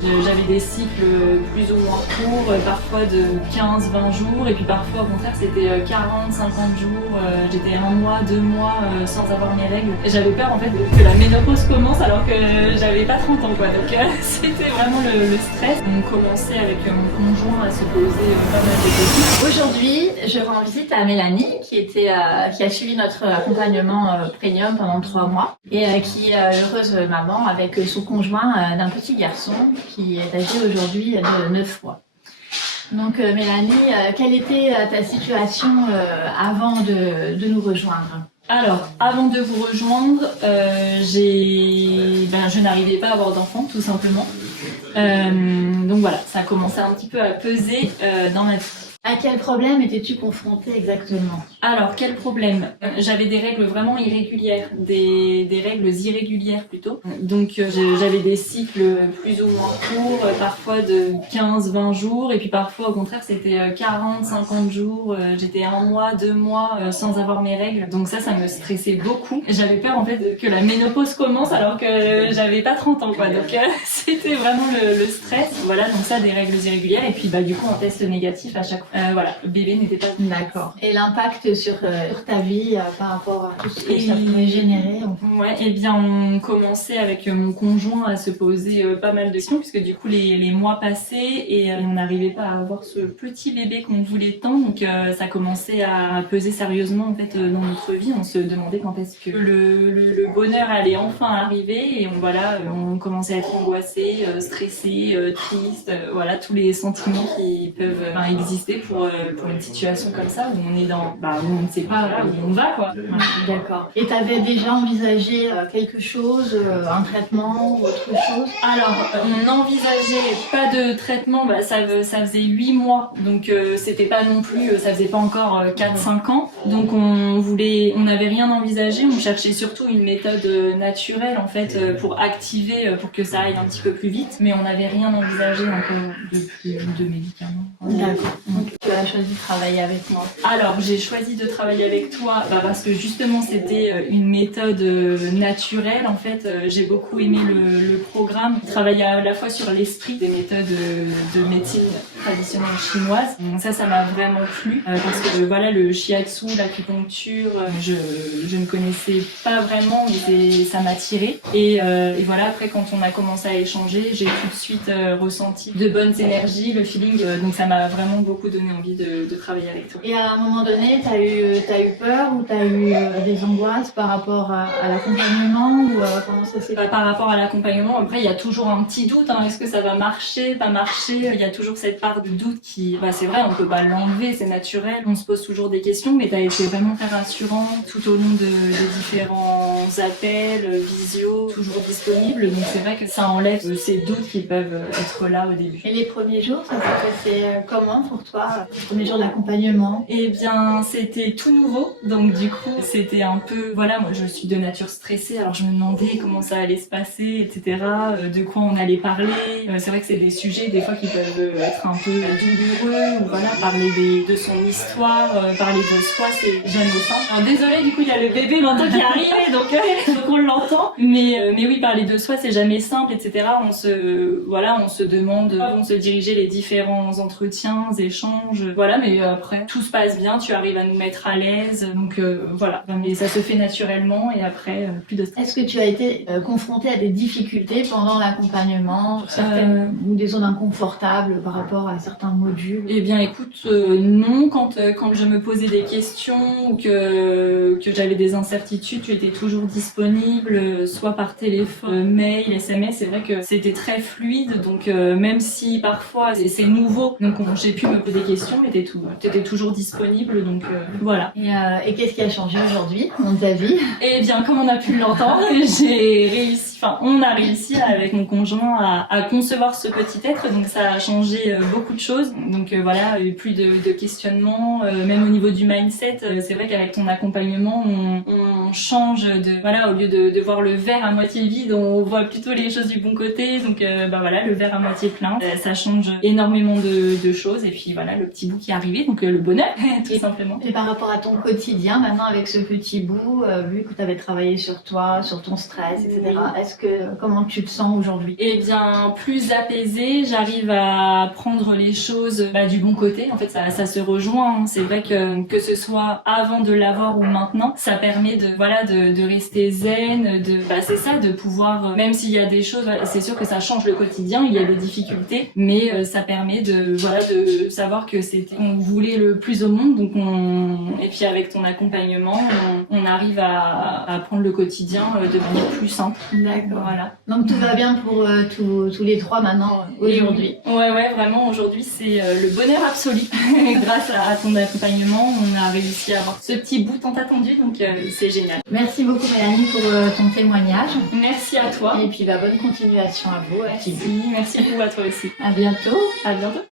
J'avais des cycles plus ou moins courts, parfois de 15-20 jours, et puis parfois au contraire c'était 40-50 jours, j'étais 1 mois, 2 mois sans avoir mes règles. Et j'avais peur en fait que la ménopause commence alors que j'avais pas 30 ans quoi, donc c'était vraiment le stress. On commençait avec mon conjoint à se poser pas mal de questions. Aujourd'hui, je rends visite à Mélanie qui a suivi notre accompagnement premium pendant 3 mois et qui est heureuse maman avec son conjoint d'un petit garçon qui est âgé aujourd'hui de 9 mois. Donc Mélanie, quelle était ta situation avant de nous rejoindre ? Alors, avant de vous rejoindre, je n'arrivais pas à avoir d'enfant, tout simplement. Donc voilà, ça a commencé un petit peu à peser dans ma vie. À quel problème étais-tu confrontée exactement ? Alors, quel problème ? J'avais des règles vraiment irrégulières, des règles irrégulières plutôt. Donc, j'avais des cycles plus ou moins courts, parfois de 15-20 jours, et puis parfois, au contraire, c'était 40-50 jours. J'étais 1 mois, 2 mois sans avoir mes règles. Donc ça me stressait beaucoup. J'avais peur, en fait, que la ménopause commence alors que j'avais pas 30 ans, quoi. Donc, c'était vraiment le stress. Voilà, donc ça, des règles irrégulières, et puis, du coup, un test négatif à chaque fois. Voilà, le bébé n'était pas... D'accord. Et l'impact sur ta vie par rapport à tout ce que ça pouvait générer Ouais, et bien on commençait avec mon conjoint à se poser pas mal de questions puisque du coup les mois passaient et on n'arrivait pas à avoir ce petit bébé qu'on voulait tant, donc ça commençait à peser sérieusement en fait dans notre vie. On se demandait quand est-ce que le bonheur allait enfin arriver et on commençait à être angoissé, stressé, triste, voilà tous les sentiments qui peuvent exister pour une situation comme ça où on est où on ne sait pas là où on va quoi. D'accord. Et tu avais déjà envisagé quelque chose, un traitement ou autre chose ? Alors, on n'envisageait pas de traitement, ça faisait 8 mois, donc c'était pas non plus, ça faisait pas encore 4-5 ans, donc on n'avait rien envisagé, on cherchait surtout une méthode naturelle en fait pour activer, pour que ça aille un petit peu plus vite, mais on n'avait rien envisagé encore de médicaments. D'accord. Donc tu as choisi de travailler avec moi. Alors, j'ai choisi de travailler avec toi parce que justement c'était une méthode naturelle. En fait, j'ai beaucoup aimé le programme. Il travaillait à la fois sur l'esprit des méthodes de médecine traditionnelle chinoise. Ça m'a vraiment plu parce que le shiatsu, l'acupuncture, je ne connaissais pas vraiment, mais ça m'a attirée. Et voilà, après quand on a commencé à échanger, j'ai tout de suite ressenti de bonnes énergies, le feeling. Donc ça m'a vraiment beaucoup donné envie de travailler avec toi. Et à un moment donné, t'as eu peur ou t'as eu des angoisses par rapport à l'accompagnement ou comment ça s'est fait ? Par rapport à l'accompagnement, après il y a toujours un petit doute, est-ce que ça va marcher, pas marcher ? Il y a toujours cette part de doute qui, c'est vrai, on peut pas l'enlever, c'est naturel, on se pose toujours des questions, mais t'as été vraiment très rassurant tout au long des différents appels, visio, toujours disponible, donc c'est vrai que ça enlève ces doutes qui peuvent être là au début. Et les premiers jours, ça s'est passé comment pour toi, les premiers jours d'accompagnement ? Eh bien, c'était tout nouveau, donc du coup, c'était un peu, moi je suis de nature stressée, alors je me demandais comment ça allait se passer, etc., de quoi on allait parler. C'est vrai que c'est des sujets, des fois, qui peuvent être un peu douloureux, ou parler de son histoire, parler de soi, c'est jamais simple. Alors, désolée, du coup, il y a le bébé maintenant qui est arrivé, donc on l'entend, mais oui, parler de soi, c'est jamais simple, etc., on se demande où vont se diriger les différents entretiens, échanges, mais après, tout se passe bien, tu arrives à nous mettre à l'aise, donc mais ça se fait naturellement et après, plus de stress. Est-ce que tu as été confrontée à des difficultés pendant l'accompagnement, ou des zones inconfortables par rapport à certains modules ? Eh bien, écoute, non, quand je me posais des questions ou que j'avais des incertitudes, tu étais toujours disponible, soit par téléphone, mail, SMS, c'est vrai que c'était très fluide, donc même si parfois c'est nouveau, donc j'ai pu me poser des questions, mais t'étais toujours disponible, donc voilà. Et qu'est-ce qui a changé aujourd'hui dans ta vie ? Eh bien, comme on a pu l'entendre, on a réussi avec mon conjoint à concevoir ce petit être, donc ça a changé beaucoup de choses, donc il y a eu plus de questionnements, même au niveau du mindset, c'est vrai qu'avec ton accompagnement, on change au lieu de voir le verre à moitié vide, on voit plutôt les choses du bon côté, donc le verre à moitié plein, ça change énormément de choses, et puis le petit bout qui est arrivé, donc le bonheur, tout simplement. Et par rapport à ton quotidien, maintenant avec ce petit bout, vu que tu avais travaillé sur toi, sur ton stress, etc., est-ce Comment tu te sens aujourd'hui? Eh bien, plus apaisée, j'arrive à prendre les choses du bon côté. En fait, ça se rejoint. Hein. C'est vrai que ce soit avant de l'avoir ou maintenant, ça permet de rester zen, c'est ça, de pouvoir, même s'il y a des choses, c'est sûr que ça change le quotidien, il y a des difficultés, mais ça permet de savoir que on voulait le plus au monde, donc et puis avec ton accompagnement, on arrive à prendre le quotidien de manière plus simple. D'accord. Voilà. Donc tout va bien pour tous les trois maintenant, aujourd'hui. Ouais, vraiment, aujourd'hui, c'est le bonheur absolu. Grâce à ton accompagnement, on a réussi à avoir ce petit bout tant attendu, donc c'est génial. Merci beaucoup Mélanie pour ton témoignage. Merci à toi. Et puis bonne continuation à vous. Merci beaucoup à toi aussi. À bientôt. À bientôt.